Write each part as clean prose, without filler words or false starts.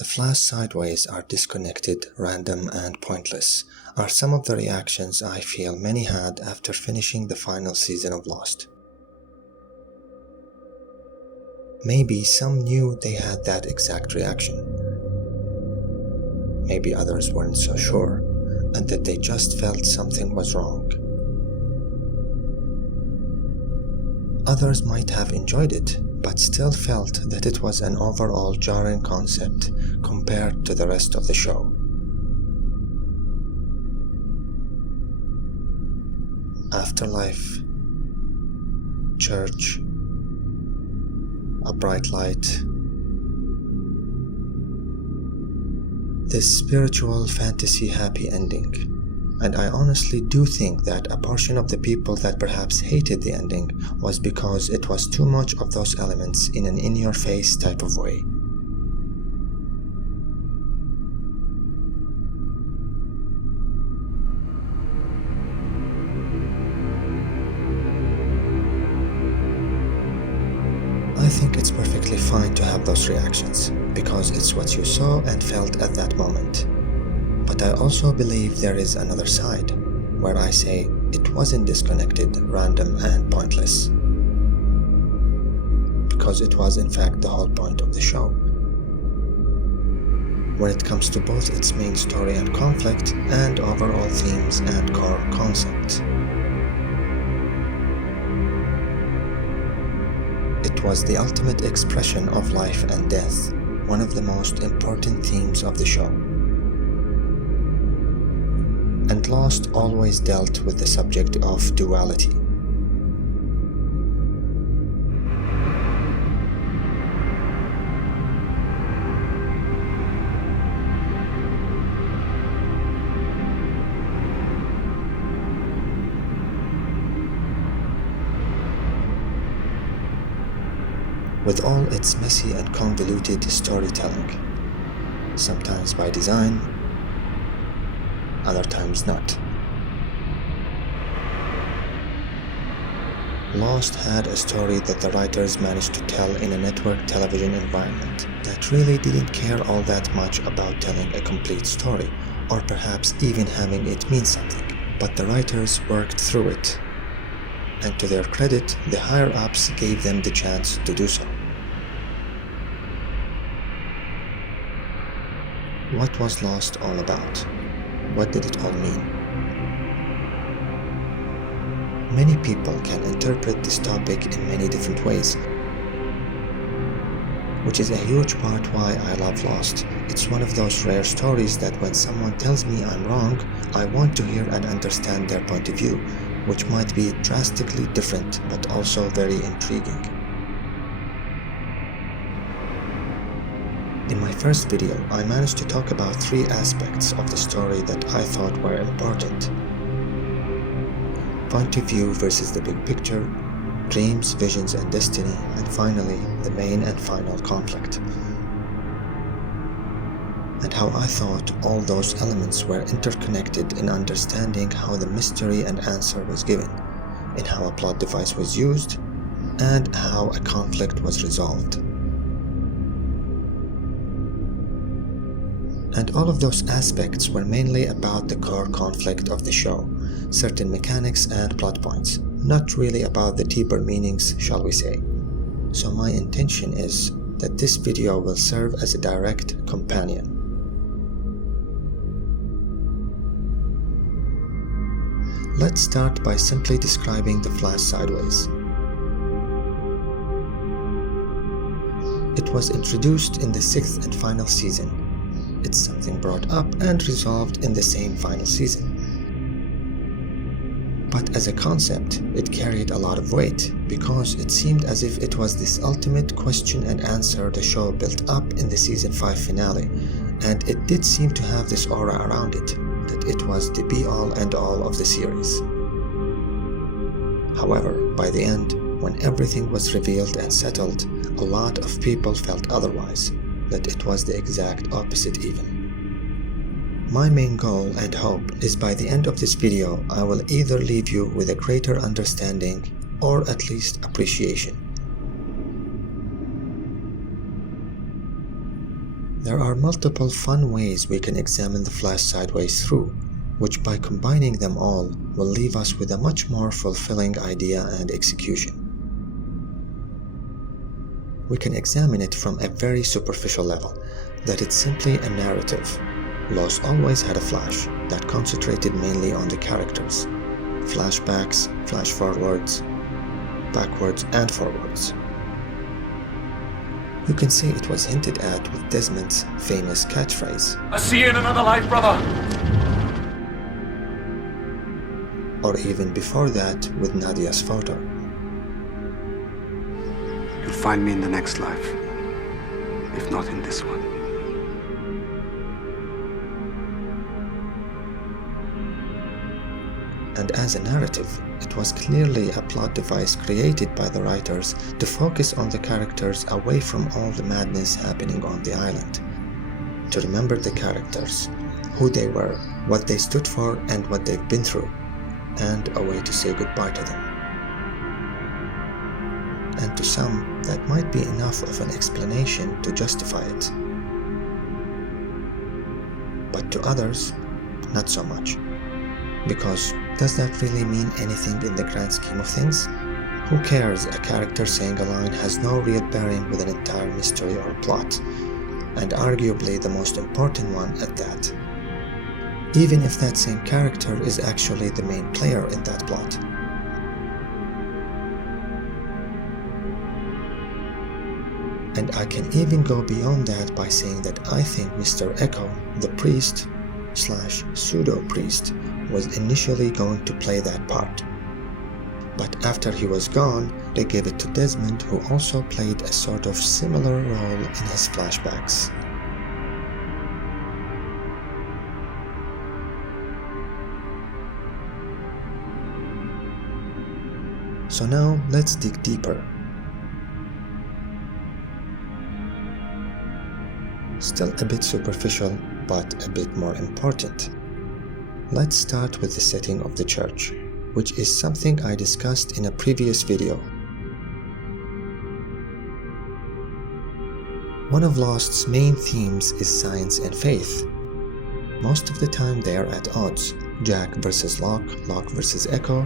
The flash sideways are disconnected, random, and pointless, are some of the reactions I feel many had after finishing the final season of Lost. Maybe some knew they had that exact reaction. Maybe others weren't so sure, and that they just felt something was wrong. Others might have enjoyed it, but still felt that it was an overall jarring concept compared to the rest of the show. Afterlife, church, a bright light. This spiritual fantasy happy ending. And I honestly do think that a portion of the people that perhaps hated the ending was because it was too much of those elements in an in-your-face type of way. I think it's perfectly fine to have those reactions, because it's what you saw and felt at that moment. But I also believe there is another side, where I say it wasn't disconnected, random, and pointless. Because it was in fact the whole point of the show. When it comes to both its main story and conflict, and overall themes and core concepts. It was the ultimate expression of life and death, one of the most important themes of the show. And Lost always dealt with the subject of duality. With all its messy and convoluted storytelling, sometimes by design, other times not. Lost had a story that the writers managed to tell in a network television environment that really didn't care all that much about telling a complete story, or perhaps even having it mean something, but the writers worked through it. And to their credit, the higher-ups gave them the chance to do so. What was Lost all about? What did it all mean? Many people can interpret this topic in many different ways, which is a huge part why I love Lost. It's one of those rare stories that when someone tells me I'm wrong, I want to hear and understand their point of view, which might be drastically different but also very intriguing. In my first video, I managed to talk about 3 aspects of the story that I thought were important. Point of view versus the big picture, dreams, visions, and destiny, and finally, the main and final conflict. And how I thought all those elements were interconnected in understanding how the mystery and answer was given, in how a plot device was used, and how a conflict was resolved. And all of those aspects were mainly about the core conflict of the show, certain mechanics and plot points, not really about the deeper meanings, shall we say. So my intention is that this video will serve as a direct companion. Let's start by simply describing the flash sideways. It was introduced in the 6th and final season. It's something brought up and resolved in the same final season. But as a concept, it carried a lot of weight because it seemed as if it was this ultimate question and answer the show built up in the season 5 finale, and it did seem to have this aura around it, that it was the be-all and all of the series. However, by the end, when everything was revealed and settled, a lot of people felt otherwise, that it was the exact opposite even. My main goal and hope is by the end of this video, I will either leave you with a greater understanding or at least appreciation. There are multiple fun ways we can examine the Flash sideways through, which by combining them all will leave us with a much more fulfilling idea and execution. We can examine it from a very superficial level, that it's simply a narrative. Lost always had a Flash that concentrated mainly on the characters. Flashbacks, flash forwards, backwards and forwards. You can say it was hinted at with Desmond's famous catchphrase, "I see you in another life, brother!" or even before that with Nadia's photo. You'll find me in the next life, if not in this one. And as a narrative, it was clearly a plot device created by the writers to focus on the characters away from all the madness happening on the island. To remember the characters, who they were, what they stood for, and what they've been through, and a way to say goodbye to them. And to some, that might be enough of an explanation to justify it. But to others, not so much. Because does that really mean anything in the grand scheme of things? Who cares? A character saying a line has no real bearing with an entire mystery or plot, and arguably the most important one at that. Even if that same character is actually the main player in that plot. And I can even go beyond that by saying that I think Mr. Echo, the priest / pseudo-priest, was initially going to play that part. But after he was gone, they gave it to Desmond, who also played a sort of similar role in his flashbacks. So now let's dig deeper. Still a bit superficial, but a bit more important. Let's start with the setting of the church, which is something I discussed in a previous video. One of Lost's main themes is science and faith. Most of the time they are at odds. Jack versus Locke, Locke versus Echo,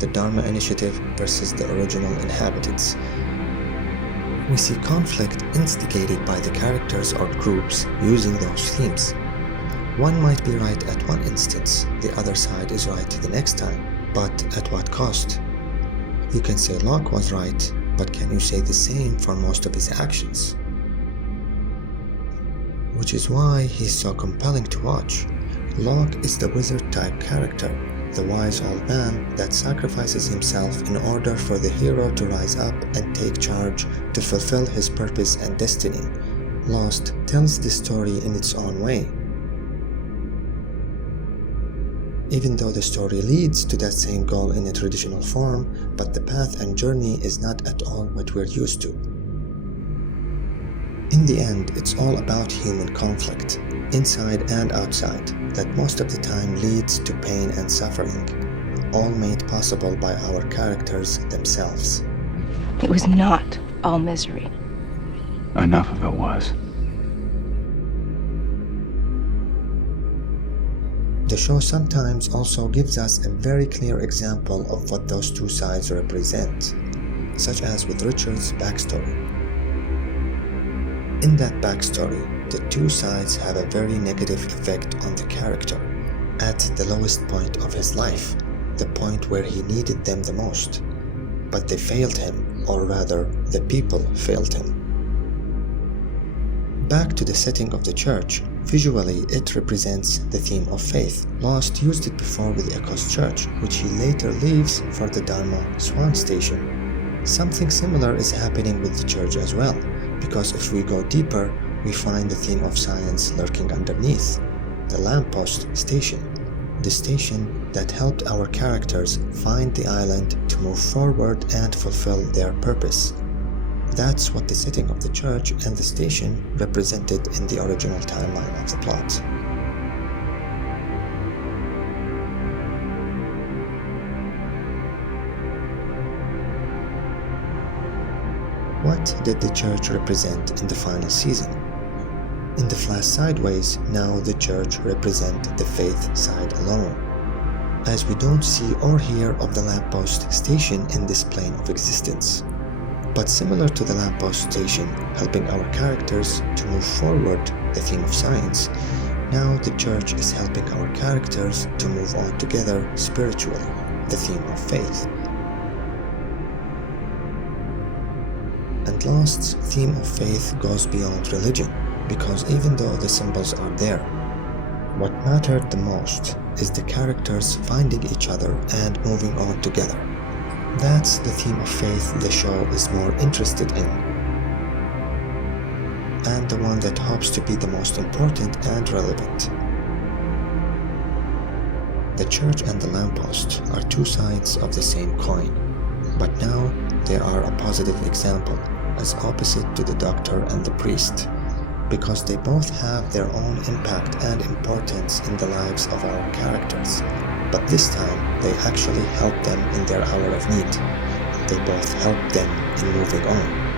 the Dharma Initiative versus the original inhabitants. We see conflict instigated by the characters or groups using those themes. One might be right at one instance, the other side is right the next time, but at what cost? You can say Locke was right, but can you say the same for most of his actions? Which is why he's so compelling to watch. Locke is the wizard-type character, the wise old man that sacrifices himself in order for the hero to rise up and take charge to fulfill his purpose and destiny. Lost tells this story in its own way. Even though the story leads to that same goal in a traditional form, but the path and journey is not at all what we're used to. In the end, it's all about human conflict, inside and outside, that most of the time leads to pain and suffering, all made possible by our characters themselves. It was not all misery. Enough of it was. The show sometimes also gives us a very clear example of what those two sides represent, such as with Richard's backstory. In that backstory, the two sides have a very negative effect on the character, at the lowest point of his life, the point where he needed them the most. But they failed him, or rather, the people failed him. Back to the setting of the church, visually it represents the theme of faith. Lost used it before with Echo's church, which he later leaves for the Dharma Swan Station. Something similar is happening with the church as well, because if we go deeper, we find the theme of science lurking underneath. The lamppost station, the station that helped our characters find the island to move forward and fulfill their purpose. That's what the setting of the church and the station represented in the original timeline of the plot. What did the church represent in the final season? In the flash sideways, now the church represents the faith side alone, as we don't see or hear of the lamppost station in this plane of existence. But similar to the lamppost station helping our characters to move forward the theme of science, now the church is helping our characters to move on together spiritually, the theme of faith. And Lost's theme of faith goes beyond religion, because even though the symbols are there, what mattered the most is the characters finding each other and moving on together. That's the theme of faith the show is more interested in, and the one that hopes to be the most important and relevant. The church and the lamppost are two sides of the same coin, but now they are a positive example, as opposite to the doctor and the priest, because they both have their own impact and importance in the lives of our characters. But this time, they actually help them in their hour of need. They both help them in moving on.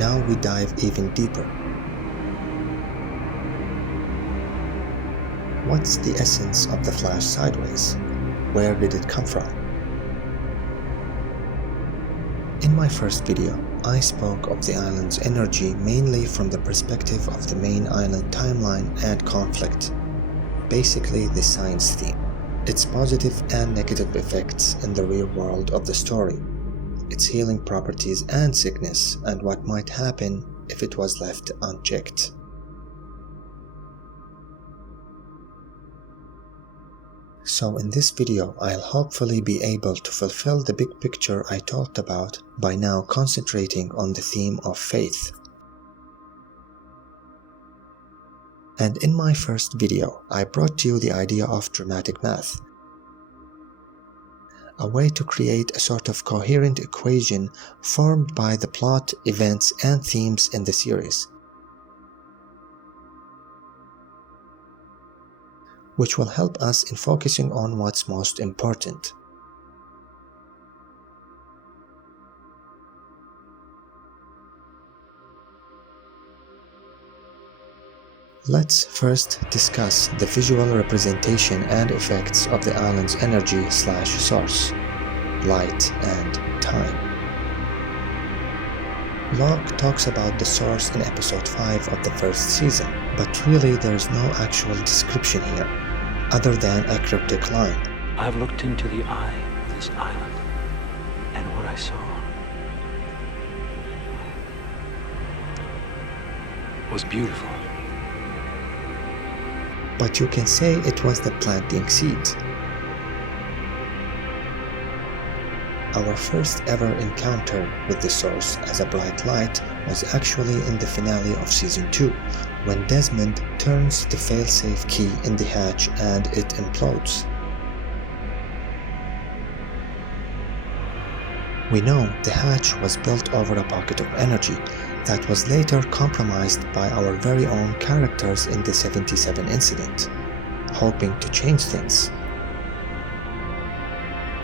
Now we dive even deeper. What's the essence of the flash sideways? Where did it come from? In my first video, I spoke of the island's energy mainly from the perspective of the main island timeline and conflict, basically the science theme, its positive and negative effects in the real world of the story, its healing properties and sickness, and what might happen if it was left unchecked. So in this video, I'll hopefully be able to fulfill the big picture I talked about by now concentrating on the theme of faith. And in my first video, I brought to you the idea of dramatic math, a way to create a sort of coherent equation formed by the plot, events, and themes in the series, which will help us in focusing on what's most important. Let's first discuss the visual representation and effects of the island's energy/source, light and time. Locke talks about the source in episode 5 of the first season, but really there's no actual description here, other than a cryptic line. I've looked into the eye of this island, and what I saw was beautiful. But you can say it was the planting seed. Our first ever encounter with the source as a bright light was actually in the finale of season 2, when Desmond turns the failsafe key in the hatch and it implodes. We know the hatch was built over a pocket of energy that was later compromised by our very own characters in the 77 incident, hoping to change things.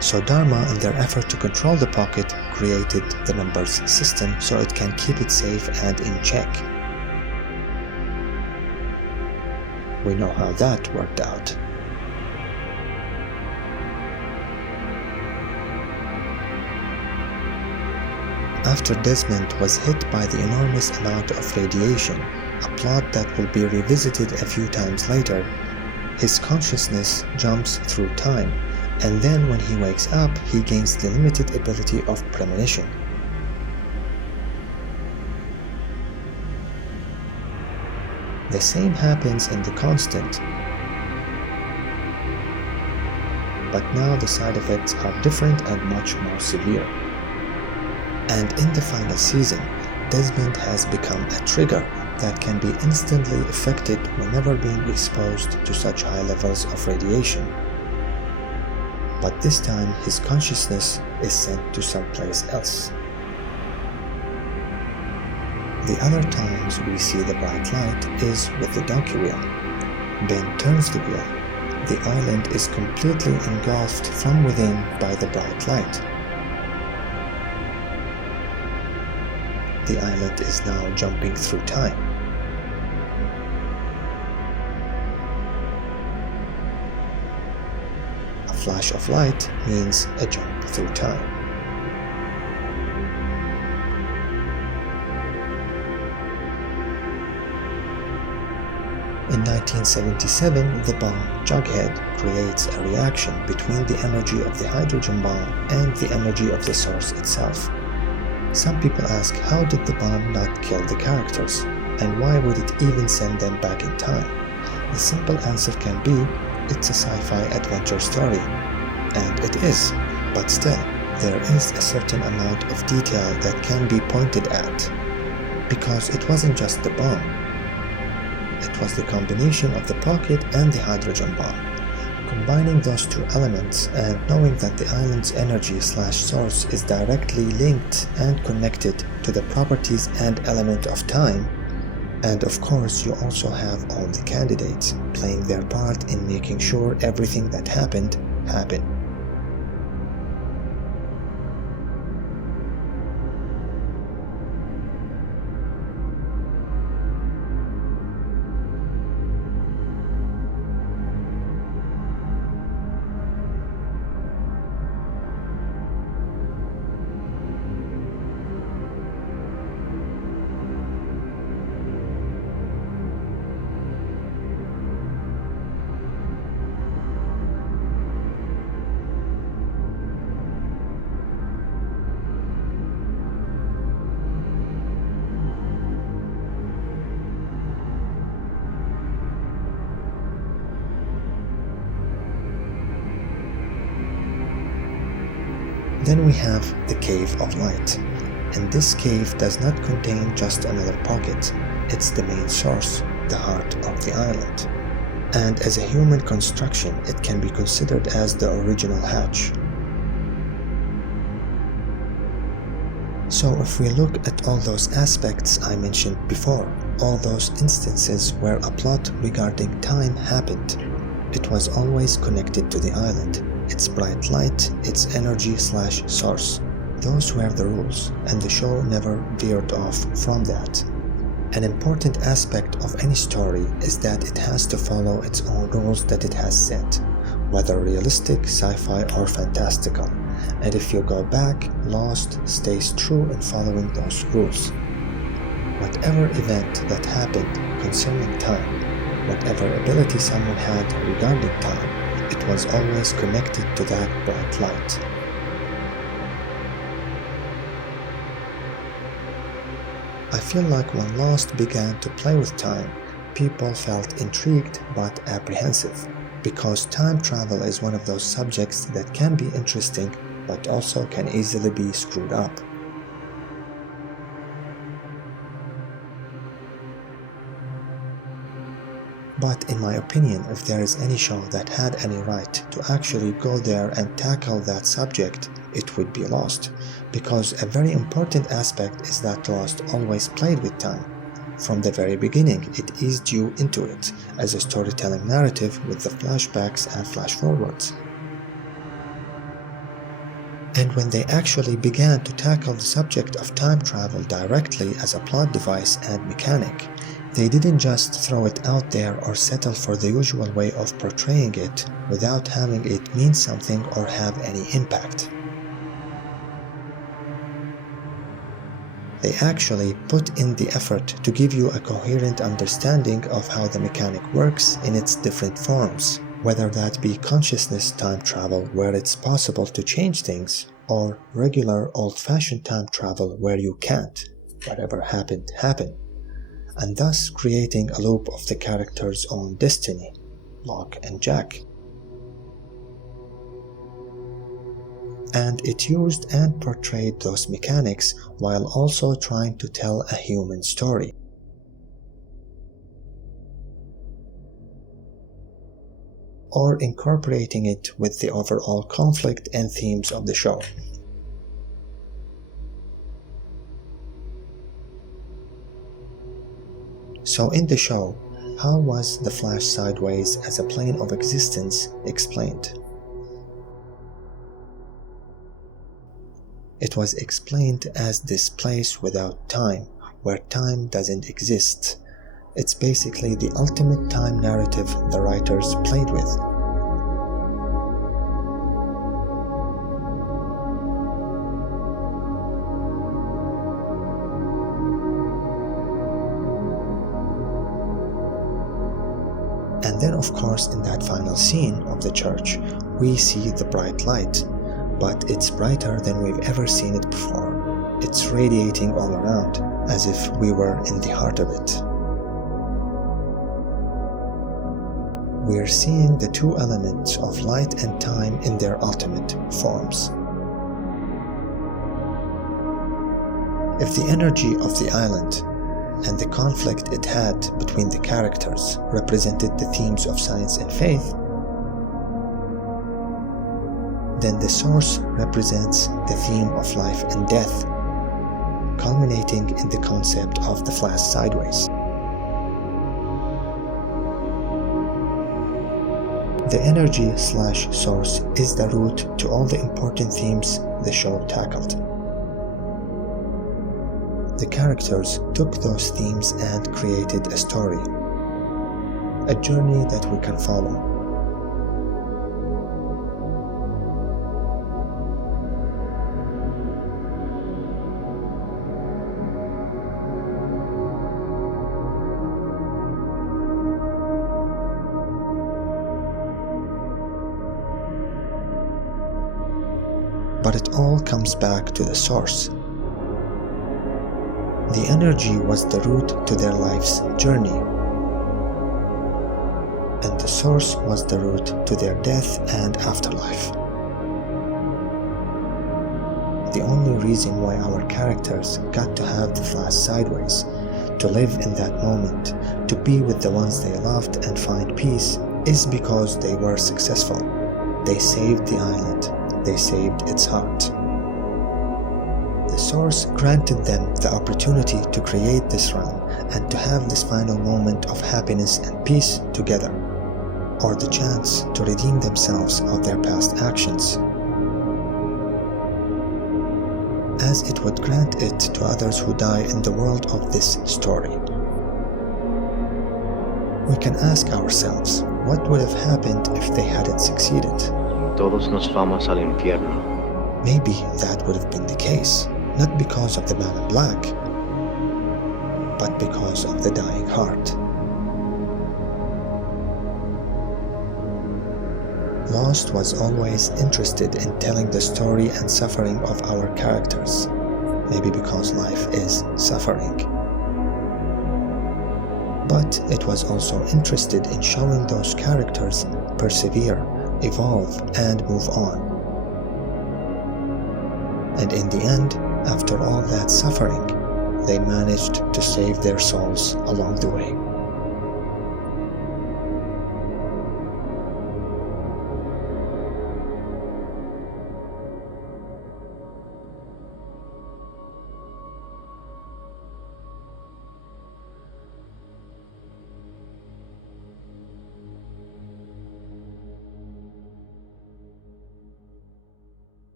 So Dharma, in their effort to control the pocket, created the numbers system so it can keep it safe and in check. We know how that worked out. After Desmond was hit by the enormous amount of radiation, a plot that will be revisited a few times later, his consciousness jumps through time, and then when he wakes up, he gains the limited ability of premonition. The same happens in The Constant, but now the side effects are different and much more severe. And in the final season, Desmond has become a trigger that can be instantly affected whenever being exposed to such high levels of radiation. But this time his consciousness is sent to someplace else. The other times we see the bright light is with the donkey wheel. Ben turns the wheel. The island is completely engulfed from within by the bright light. The island is now jumping through time. A flash of light means a jump through time. In 1977, the bomb Jughead creates a reaction between the energy of the hydrogen bomb and the energy of the source itself. Some people ask, how did the bomb not kill the characters? And why would it even send them back in time? The simple answer can be, it's a sci-fi adventure story. And it is, but still, there is a certain amount of detail that can be pointed at. Because it wasn't just the bomb. It was the combination of the pocket and the hydrogen bomb. Combining those two elements and knowing that the island's energy/source is directly linked and connected to the properties and element of time, and of course you also have all the candidates playing their part in making sure everything that happened. Then we have the Cave of Light, and this cave does not contain just another pocket, it's the main source, the heart of the island. And as a human construction, it can be considered as the original hatch. So if we look at all those aspects I mentioned before, all those instances where a plot regarding time happened, it was always connected to the island. Its bright light, its energy/source. Those were the rules, and the show never veered off from that. An important aspect of any story is that it has to follow its own rules that it has set, whether realistic, sci-fi, or fantastical. And if you go back, Lost stays true in following those rules. Whatever event that happened concerning time, whatever ability someone had regarding time, it was always connected to that bright light. I feel like when Lost began to play with time, people felt intrigued but apprehensive, because time travel is one of those subjects that can be interesting but also can easily be screwed up. But in my opinion, if there is any show that had any right to actually go there and tackle that subject, it would be Lost, because a very important aspect is that Lost always played with time. From the very beginning, it eased you into it as a storytelling narrative with the flashbacks and flash-forwards. And when they actually began to tackle the subject of time travel directly as a plot device and mechanic, they didn't just throw it out there or settle for the usual way of portraying it without having it mean something or have any impact. They actually put in the effort to give you a coherent understanding of how the mechanic works in its different forms, whether that be consciousness time travel where it's possible to change things, or regular old-fashioned time travel where you can't. Whatever happened, happened. And thus creating a loop of the character's own destiny, Locke and Jack. And it used and portrayed those mechanics while also trying to tell a human story. Or incorporating it with the overall conflict and themes of the show. So in the show, how was the flash sideways as a plane of existence explained? It was explained as this place without time, where time doesn't exist. It's basically the ultimate time narrative the writers played with. And then, of course, in that final scene of the church, we see the bright light, but it's brighter than we've ever seen it before. It's radiating all around, as if we were in the heart of it. We're seeing the two elements of light and time in their ultimate forms. If the energy of the island and the conflict it had between the characters represented the themes of science and faith, then the source represents the theme of life and death, culminating in the concept of the flash sideways. The energy/source is the root to all the important themes the show tackled. The characters took those themes and created a story, a journey that we can follow. But it all comes back to the source. The energy was the root to their life's journey, and the source was the root to their death and afterlife. The only reason why our characters got to have the flash sideways, to live in that moment, to be with the ones they loved and find peace, is because they were successful. They saved the island. They saved its heart. The source granted them the opportunity to create this realm and to have this final moment of happiness and peace together, or the chance to redeem themselves of their past actions, as it would grant it to others who die in the world of this story. We can ask ourselves, what would have happened if they hadn't succeeded? Todos nos vamos al infierno. Maybe that would have been the case, not because of the man in black, but because of the dying heart. Lost was always interested in telling the story and suffering of our characters, maybe because life is suffering. But it was also interested in showing those characters persevere, evolve, and move on. And in the end, after all that suffering, they managed to save their souls along the way.